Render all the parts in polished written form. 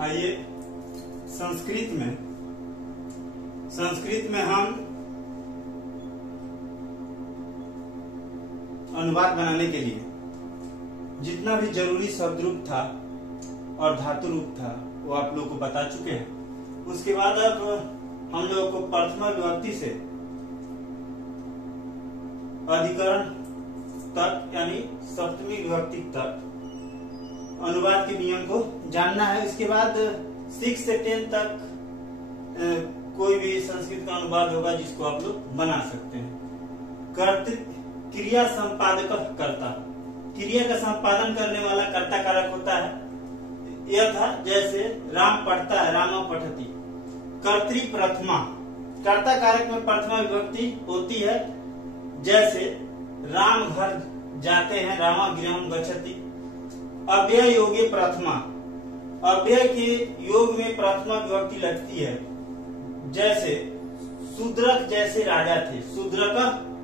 आइए संस्कृत में हम अनुवाद बनाने के लिए जितना भी जरूरी शब्द रूप था और धातु रूप था वो आप लोग को बता चुके हैं। उसके बाद अब हम लोग को प्रथमा विभक्ति से अधिकरण तक यानी सप्तमी विभक्ति तक अनुवाद के नियम को जानना है। इसके बाद 6 से 10 तक कोई भी संस्कृत का अनुवाद होगा जिसको आप लोग बना सकते हैं। क्रिया संपादक कर्ता, क्रिया का संपादन करने वाला कर्ता कारक होता है। यह था जैसे राम पढ़ता है, रामा पठती। कर्तृ प्रथमा, कर्ता कारक में प्रथमा विभक्ति होती है। जैसे राम घर जाते हैं, रामा गृहम गच्छति। अव्यय योगे प्रथमा, अव्यय के योग में प्रथमा विभक्ति लगती है। जैसे शूद्रक जैसे राजा थे, शूद्रक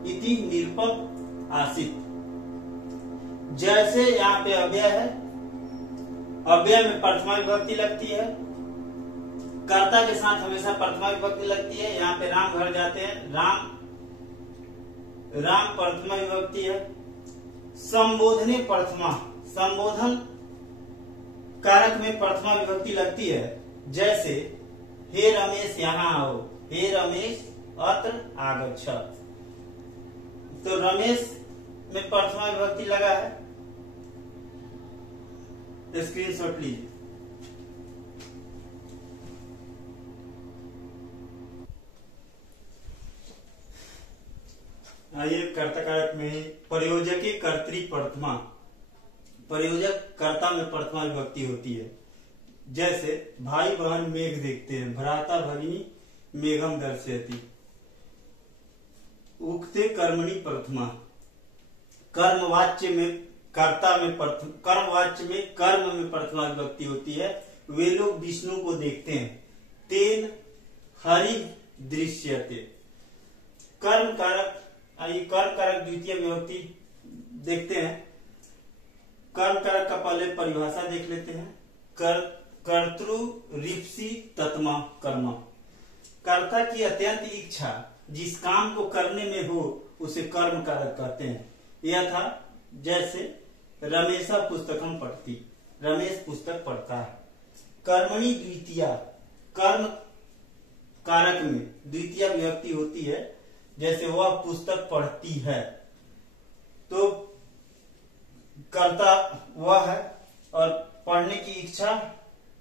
इति निरपक आसित। जैसे यहाँ पे अव्यय है, अव्यय में प्रथमा विभक्ति लगती है। कर्ता के साथ हमेशा प्रथमा विभक्ति लगती है। यहाँ पे राम घर जाते हैं, राम प्रथमा विभक्ति है। संबोधने प्रथमा, संबोधन कारक में प्रथमा विभक्ति लगती है। जैसे हे रमेश यहाँ आओ, हे रमेश अत्र आगच्छ। तो रमेश में प्रथमा विभक्ति लगा है। स्क्रीनशॉट लीजिए। आइए कर्ता कारक में ही प्रयोजके कर्तृ प्रथमा, प्रयोजक कर्ता में प्रथमा विभक्ति होती है। जैसे भाई बहन मेघ देखते हैं, भ्राता भगिनी मेघम दर्शयति। उक्ते कर्मणि प्रथमा, कर्मवाच्य में कर्ता में कर्मवाच्य में कर्म में प्रथमा विभक्ति होती है। वे लोग विष्णु को देखते हैं। तेन हरि दृश्यते। कर्म कारक, आइए कर्म कारक द्वितीय विभक्ति देखते हैं। कर्म कारक का पहले परिभाषा देख लेते हैं। कर्तृ रिप्सी तत्मा कर्म, कर्ता की अत्यंत इच्छा जिस काम को करने में हो उसे कर्म कारक कहते हैं। यह था जैसे रमेशा पुस्तकम पढ़ती, रमेश पुस्तक पढ़ता है। कर्मणि द्वितीया, कर्म कारक में द्वितीय विभक्ति होती है। जैसे वह पुस्तक पढ़ती है, तो कर्ता वह है और पढ़ने की इच्छा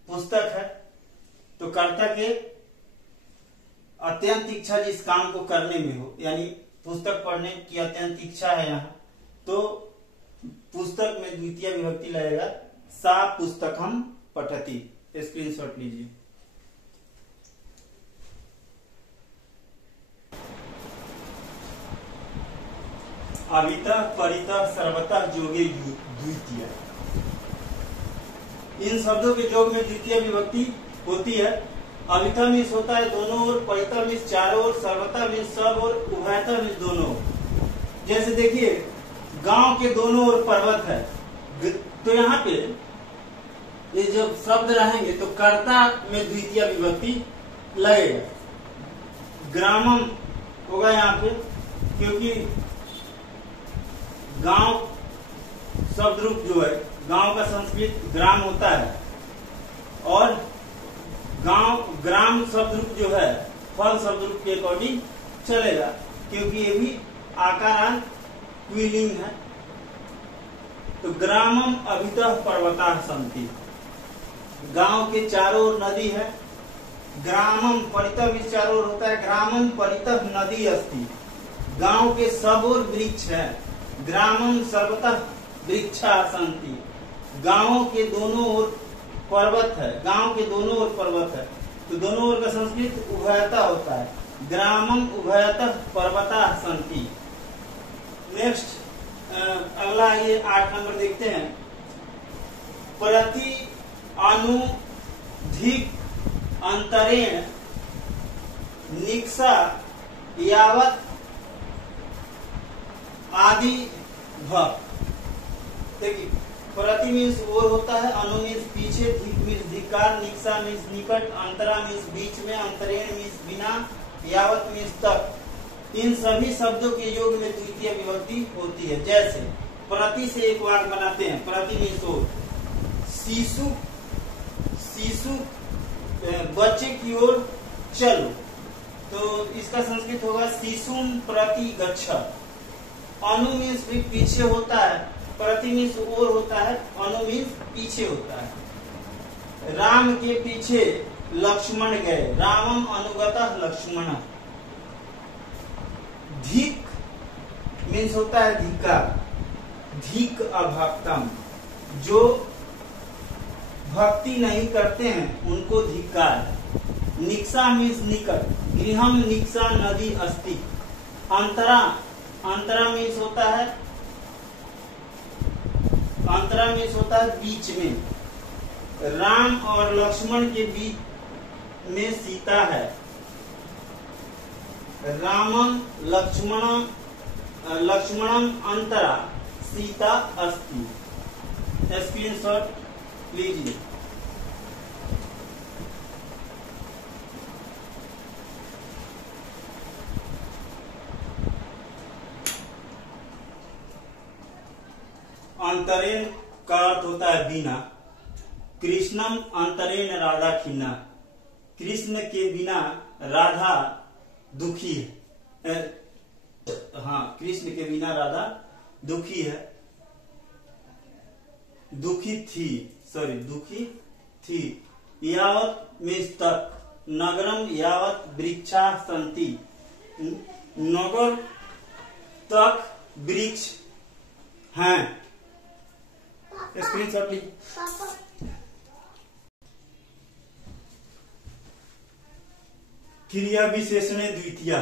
पुस्तक है। तो कर्ता के अत्यंत इच्छा जिस काम को करने में हो, यानी पुस्तक पढ़ने की अत्यंत इच्छा है यहाँ, तो पुस्तक में द्वितीय विभक्ति लगेगा। सा पुस्तकम पठति। स्क्रीनशॉट लीजिए। अविता परिता सर्वता जोगे द्वितीय, इन शब्दों के योग में द्वितीय विभक्ति होती है। अविता मीन्स होता है दोनों ओर, परिता मीन्स चारों ओर, सर्वता मीन्स सब ओर, उभयता मीन्स दोनों ओर। जैसे देखिए गांव के दोनों ओर पर्वत है, तो यहाँ पे ये जब शब्द रहेंगे तो कर्ता में द्वितीय विभक्ति लगेगा। ग्रामम होगा यहाँ पे, क्योंकि गांव शब्द रूप जो है, गांव का संस्कृत ग्राम होता है, और ग्राम शब्द रूप जो है फल शब्द रूप के अकॉर्डिंग चलेगा, क्योंकि ये भी आकारांत पुल्लिंग है। तो ग्रामम अभितः पर्वता सन्ति, गांव के चारों ओर नदी है। ग्रामम परितः भी चारों ओर होता है, ग्रामम परितः नदी अस्ति, गांव के सब ओर वृक्ष है। ग्रामम सर्वतः वृक्षा सन्ति, गांवों के दोनों ओर पर्वत है, गांव के दोनों ओर पर्वत है। तो दोनों ओर का संस्कृत उभयता होता है। ग्रामम उभयतः पर्वता सन्ति। नेक्स्ट अगला ये 8 नंबर देखते हैं। प्रति अनुधिक अंतरेण निक्सा यावत आदि भ। देखिए प्रति मीन्स ओर होता है, अनु मीन्स पीछे, धिक मीन्स धिक्कार, निक्सा मीन्स निकट, अंतरा मीन्स बीच में, अंतरेण मीन्स बिना, यावत मीन्स तक। इन सभी शब्दों के योग में द्वितीय विभक्ति होती है। जैसे प्रति से एक वाक्य बनाते हैं, प्रति मीन्स ओर। शिशु, शिशु बच्चे की ओर चलो, तो इसका संस्कृत होगा शिशुम प्रति गच्छ। अनु मीन्स भी पीछे होता है, प्रति मीन्स ओर होता है, अनु मीन्स पीछे होता है। राम के पीछे लक्ष्मण गए, रामम अनुगतः लक्ष्मण। धिक मीन्स होता है धिक्कार, धिक अभक्तम, जो भक्ति नहीं करते हैं उनको धिक्कार। निक्सा मीन्स निकट, गृहम निक्सा नदी अस्ति। अंतरा, अंतरा मीन्स होता है, अंतरा मीन्स होता है बीच में। राम और लक्ष्मण के बीच में सीता है। रामम लक्ष्मणम, लक्ष्मणम अंतरा सीता अस्ति। स्क्रीनशॉट लीजिए। अंतरेण का अर्थ होता है बिना। कृष्णम अंतरेण राधा खिन्ना, कृष्ण के बिना राधा दुखी है। हाँ, कृष्ण के बिना राधा दुखी है, दुखी थी, सॉरी दुखी थी। यावत मीन्स तक, नगरम यावत वृक्षा संति, नगर तक वृक्ष हैं। स्क्रीनशॉट लीजिए। क्रिया विशेषण द्वितीया,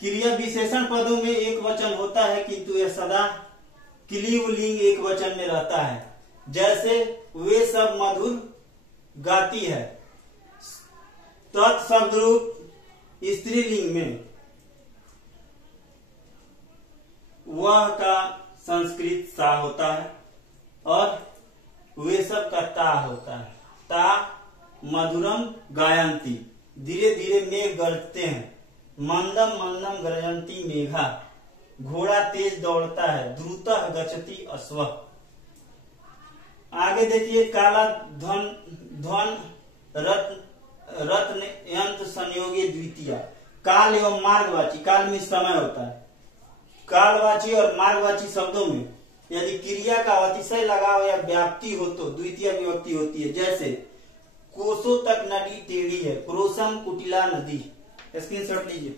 क्रिया विशेषण पदों में एक वचन होता है किंतु यह सदा क्लीव लिंग एक वचन में रहता है। जैसे वे सब मधुर गाती है, तत्शब्द रूप स्त्रीलिंग में वह का संस्कृत सा होता है और वे सब का ता होता है। ता मधुरम गायंती, धीरे धीरे मेघ गरजते हैं। मंदम मंदम गरजंती मेघा, घोड़ा तेज दौड़ता है। द्रुतः गच्छति अश्वः। आगे देखिए, काला ध्वन ध्वन रत्न यंत्र संयोगी द्वितीय। काल एवं मार्गवाची, काल में समय होता है। कालवाची और मार्गवाची शब्दों में यदि क्रिया का अतिशय लगाव या व्याप्ति हो तो द्वितीय विभक्ति होती है। जैसे कोसों तक नदी टेढ़ी है, क्रोशम कुटिला नदी। स्क्रीनशॉट लीजिए।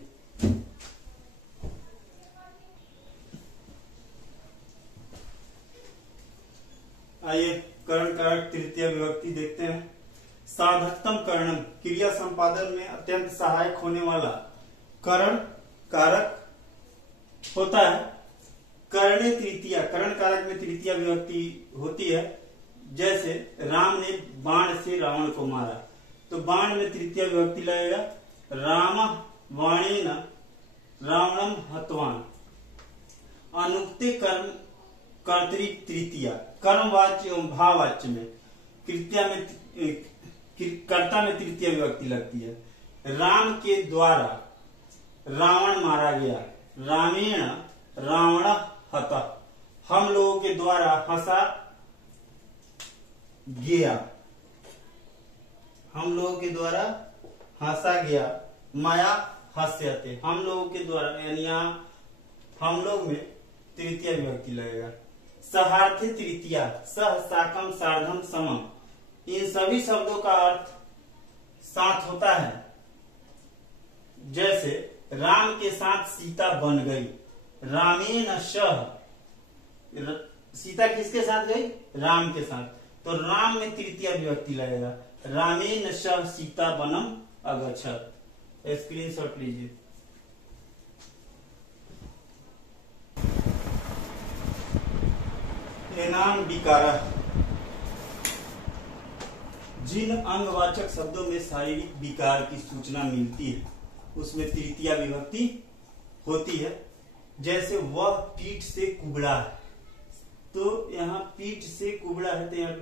आइए कर्ण कारक तृतीय विभक्ति देखते हैं। साधकतम कर्णम, क्रिया संपादन में अत्यंत सहायक होने वाला कर्ण कारक होता है। कर्णे तृतीया, कर्ण कारक में तृतीय विभक्ति होती है। जैसे राम ने बाण से रावण को मारा, तो बाण में तृतीय विभक्ति लगेगा। राम बाणेन रावणम हतवान। अनुक्ते कर्म कर्तरी तृतीया, कर्मवाच्य एवं भाववाच्य में कृत्या में कर्ता में तृतीय विभक्ति लगती है। राम के द्वारा रावण मारा गया, रामेण रावण हतः। हम लोगों के द्वारा हंसा गया, हम लोगों के द्वारा हंसा गया। माया हस्यते, हम लोगों के द्वारा, यानी यहाँ हम लोग में तृतीय विभक्ति लगेगा। सहार्थे तृतीया, सह साकम सार्धम समम। इन सभी शब्दों का अर्थ साथ होता है। जैसे राम के साथ सीता बन गई, रामेण सह। सीता किसके साथ गई? राम के साथ, तो राम में तृतीय विभक्ति लगेगा। रामेण सह सीता बनम अगच्छत। स्क्रीनशॉट लीजिए। एनाम विकार, जिन अंगवाचक शब्दों में शारीरिक विकार की सूचना मिलती है उसमें तृतीय विभक्ति होती है। जैसे वह पीठ से कुबड़ा है, तो यहाँ पीठ से कुबड़ा है तो यहाँ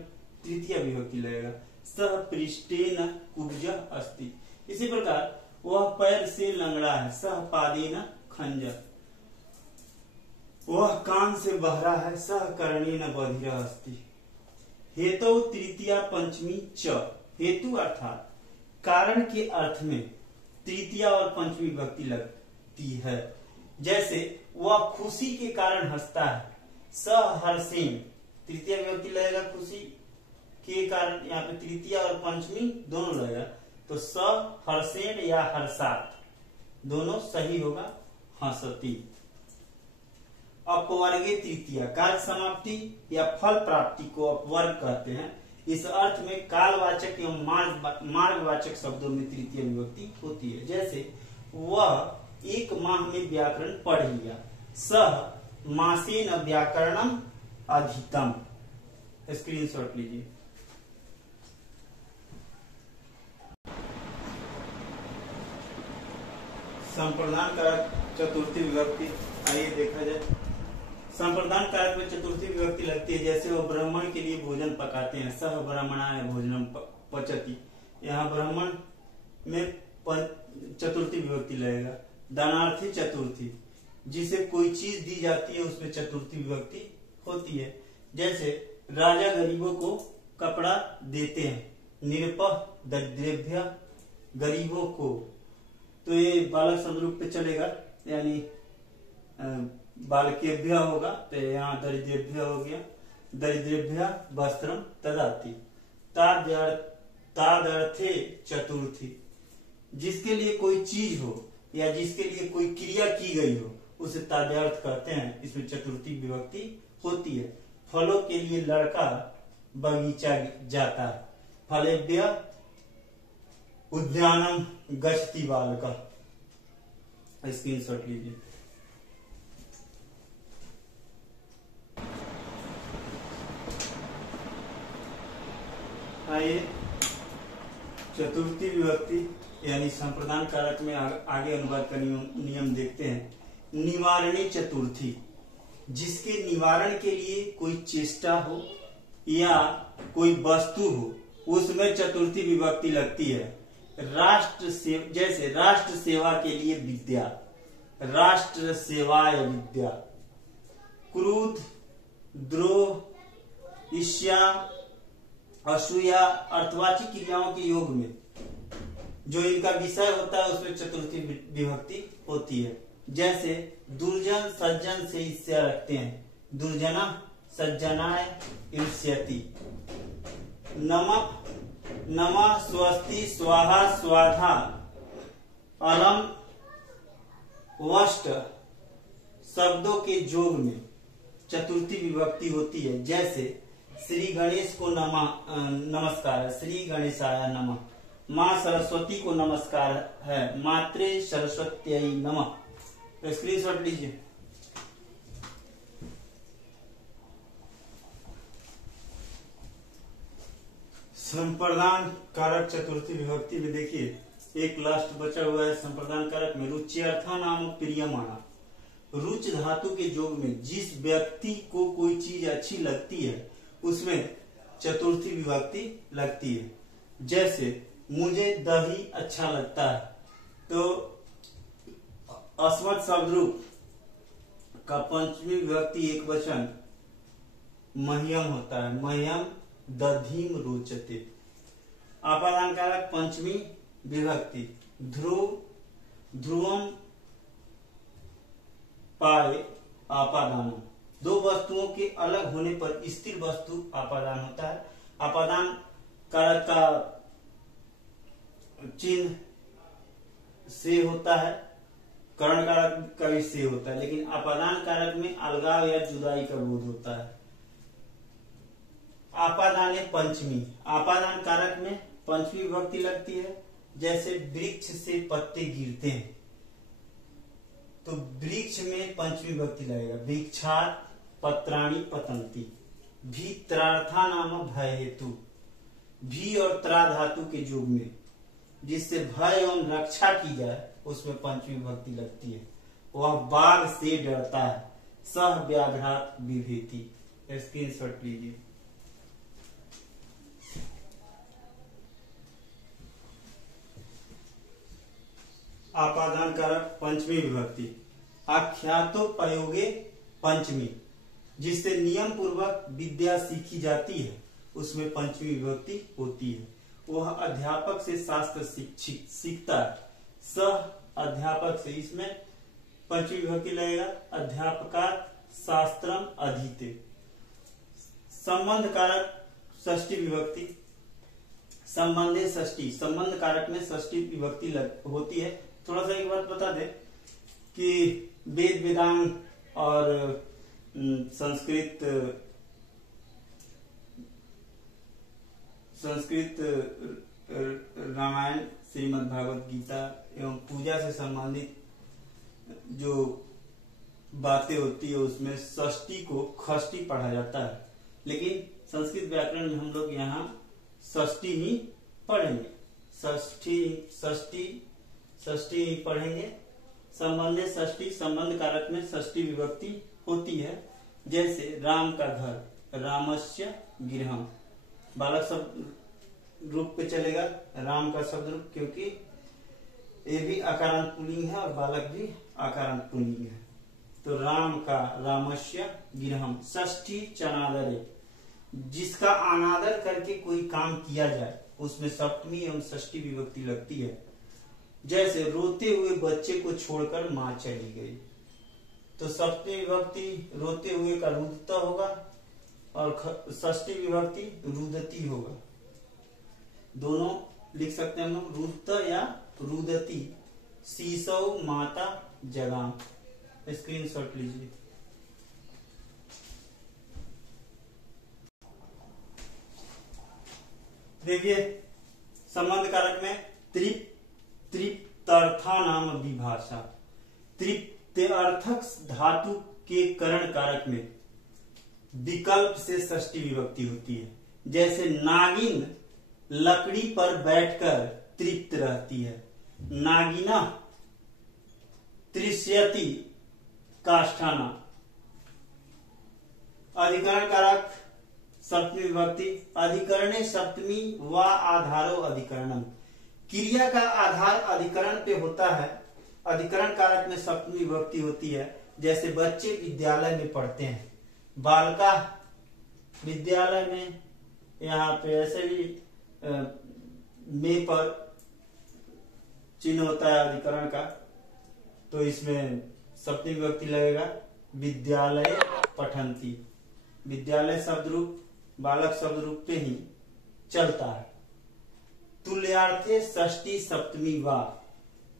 तृतीय विभक्ति लगेगा। सह पृष्ठेन कुब्जः अस्ति। इसी प्रकार वह पैर से लंगड़ा है, सह पादेन खंजः। वह कान से बहरा है, सह कर्णेन बधिरः अस्ति। हेतु तृतीया पंचमी च। हेतु अर्थात कारण के अर्थ में तृतीया और पंचमी विभक्ति लगती है। जैसे वह खुशी के कारण हंसता है, सहर्षेण। तृतीय विभक्ति लगेगा खुशी के कारण, यहाँ पे तृतीय और पंचमी दोनों लगेगा, तो सहर्षेण या हर्षात दोनों सही होगा, हंसती। अपवर्गे तृतीया, कार्य समाप्ति या फल प्राप्ति को अपवर्ग कहते हैं। इस अर्थ में कालवाचक एवं मार्गवाचक शब्दों में तृतीय विभक्ति होती है। जैसे वह एक माह में व्याकरण पढ़ लिया, सह मासेन व्याकरणम अधीतम। स्क्रीनशॉट लीजिए। संप्रदान कारक चतुर्थी विभक्ति, आइए देखा जाए। संप्रदान कारक में चतुर्थी विभक्ति लगती है। जैसे वो ब्राह्मण के लिए भोजन पकाते हैं, सह ब्राह्मणाय भोजनम पचति। यहाँ ब्राह्मण में चतुर्थी विभक्ति लगेगा। दानार्थी चतुर्थी, जिसे कोई चीज दी जाती है उसमें चतुर्थी विभक्ति होती है। जैसे राजा गरीबों को कपड़ा देते हैं, निरपः दरिद्रेभ्यः, गरीबों को, तो ये बालक संरूप पे चलेगा, यानी बालकेभ्य होगा, तो यहाँ दरिद्रेभ्य हो गया। दरिद्रेभ्य वस्त्रम ददाति। तादर्थे चतुर्थी, जिसके लिए कोई चीज हो या जिसके लिए कोई क्रिया की गई हो उसे तादर्थ कहते हैं। इसमें चतुर्थी विभक्ति होती है। फलों के लिए लड़का बगीचा जाता है, फलेभ्य उद्यानम गच्छति बालकः। स्क्रीनशॉट लीजिए। आइए चतुर्थी विभक्ति यानी संप्रदान कारक में आगे अनुवाद का नियम देखते हैं। निवारणी चतुर्थी, जिसके निवारण के लिए कोई चेष्टा हो या कोई वस्तु हो उसमें चतुर्थी विभक्ति लगती है। जैसे राष्ट्र सेवा के लिए विद्या, राष्ट्र सेवाय विद्या। क्रोध, द्रोह, ईर्ष्या, असूया अर्थवाची क्रियाओं के योग में जो इनका विषय होता है उसमें चतुर्थी विभक्ति होती है। जैसे दुर्जन सज्जन से ईर्ष्या रखते हैं, दुर्जना सज्जनाय ईर्ष्यति। नमः नमः स्वस्ति स्वाहा स्वाधा अलम वष्ट शब्दों के जोग में चतुर्थी विभक्ति होती है। जैसे श्री गणेश को नमस्कार, श्री गणेशाय नमः। माँ सरस्वती को नमस्कार है, मात्रे सरस्वत्यै नमः। तो स्क्रीनशॉट लीजिए। संप्रदान कारक चतुर्थी विभक्ति में देखिए एक लास्ट बचा हुआ है संप्रदान कारक में, रुच्यर्था नाम प्रियमाणा। रुच धातु के योग में जिस व्यक्ति को कोई चीज अच्छी लगती है उसमें चतुर्थी विभक्ति लगती है। जैसे मुझे दही अच्छा लगता है, तो अस्मत् शब्द रूप का पंचमी विभक्ति एक वचन मह्यम होता है, मह्यम दधीम रोचते। आपादान कारक पंचमी विभक्ति, ध्रुव ध्रुवम पाए आपादान। दो वस्तुओं के अलग होने पर स्थिर वस्तु आपादान होता है। आपादान कारक का चिन्ह से होता है, करण कारक का भी से होता है, लेकिन आपादान कारक में अलगाव या जुदाई का बोध होता है। आपादान पंचमी, आपादान कारक में पंचमी विभक्ति लगती है। जैसे वृक्ष से पत्ते गिरते हैं, तो वृक्ष में पंचमी विभक्ति लगेगा, वृक्षात् पत्राणि पतंती। भीत्रार्था नाम भय हेतु, भी और त्रा धातु के योग में जिससे भय एवं रक्षा की जाए उसमें पंचमी विभक्ति लगती है। वह बाघ से डरता है, सह व्याघ्रात् बिभेति। स्क्रीनशॉट लीजिए। आपादान कारक पंचमी विभक्ति, आख्यातोपयोगे पंचमी, जिससे नियम पूर्वक विद्या सीखी जाती है उसमें पंचमी विभक्ति होती है। वह अध्यापक से शास्त्र सीखता है। सह अध्यापक से, इसमें पंचमी विभक्ति लगेगा। अध्यापकात् शास्त्रम अधीते। संबंध कारक षष्ठी विभक्ति, संबंधे षष्ठी, संबंध कारक में षष्ठी विभक्ति होती है। थोड़ा सा एक बात बता दे कि वेद वेदांग और संस्कृत रामायण, श्रीमद् भागवत गीता एवं पूजा से संबंधित जो बातें होती है उसमें षष्ठी को खष्ठी पढ़ा जाता है, लेकिन संस्कृत व्याकरण में हम लोग यहाँ षष्ठी ही पढ़ेंगे। षष्ठी ही पढ़ेंगे। संबंध षष्ठी, संबंध कारक में षष्ठी विभक्ति होती है। जैसे राम का घर, रामस्य गृहम्, बालक शब्द रूप पे चलेगा राम का शब्द रूप, क्योंकि ये भी आकारांत पुल्लिंग है और बालक भी आकारांत पुल्लिंग है। तो राम का, रामस्य गृहम्। षष्ठी चनादरे, जिसका अनादर करके कोई काम किया जाए उसमें सप्तमी एवं षष्ठी विभक्ति लगती है। जैसे रोते हुए बच्चे को छोड़कर मां चली गई, तो सप्तमी विभक्ति रोते हुए का रुदता होगा और षष्ठी विभक्ति रुदती होगा। दोनों लिख सकते हैं हम लोग, रुदता या रुदती। सीसौ माता जगाम, स्क्रीनशॉट लीजिए। देखिए संबंध कारक में तृप्त्यर्था नाम विभाषा, तृप्त्यर्थक धातु के करण कारक में विकल्प से षष्ठी विभक्ति होती है। जैसे नागिन लकड़ी पर बैठकर तृप्त रहती है, नागिना तृष्यति काष्ठाना। अधिकरण कारक सप्तमी विभक्ति, अधिकरणे सप्तमी व आधारो अधिकरणम, क्रिया का आधार अधिकरण पे होता है, अधिकरण कारक में सप्तमी विभक्ति होती है। जैसे बच्चे विद्यालय में पढ़ते हैं, बालका विद्यालय में, यहाँ पे ऐसे भी में पर चिन्ह होता है अधिकरण का, तो इसमें सप्तमी विभक्ति लगेगा। विद्यालय पठन्ति, विद्यालय शब्द रूप बालक शब्द रूप पे ही चलता है। तुल्यार्थे षष्ठी सप्तमी वा,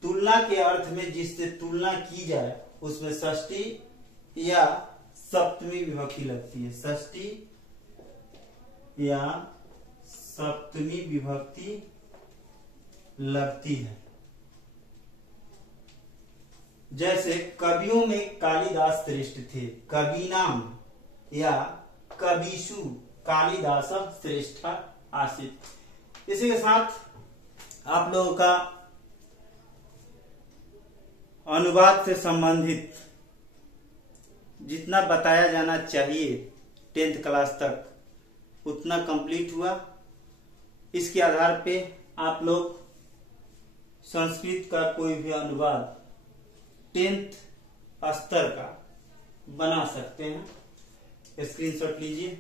तुलना के अर्थ में जिससे तुलना की जाए उसमें षष्ठी या सप्तमी विभक्ति लगती है। षष्ठी या सप्तमी विभक्ति लगती है। जैसे कवियों में कालिदास श्रेष्ठ थे, कवीनाम या कविषु कालिदास श्रेष्ठ आसीत। इसी के साथ आप लोगों का अनुवाद से संबंधित जितना बताया जाना चाहिए 10th क्लास तक उतना कंप्लीट हुआ। इसके आधार पे आप लोग संस्कृत का कोई भी अनुवाद 10th स्तर का बना सकते हैं। स्क्रीनशॉट लीजिए।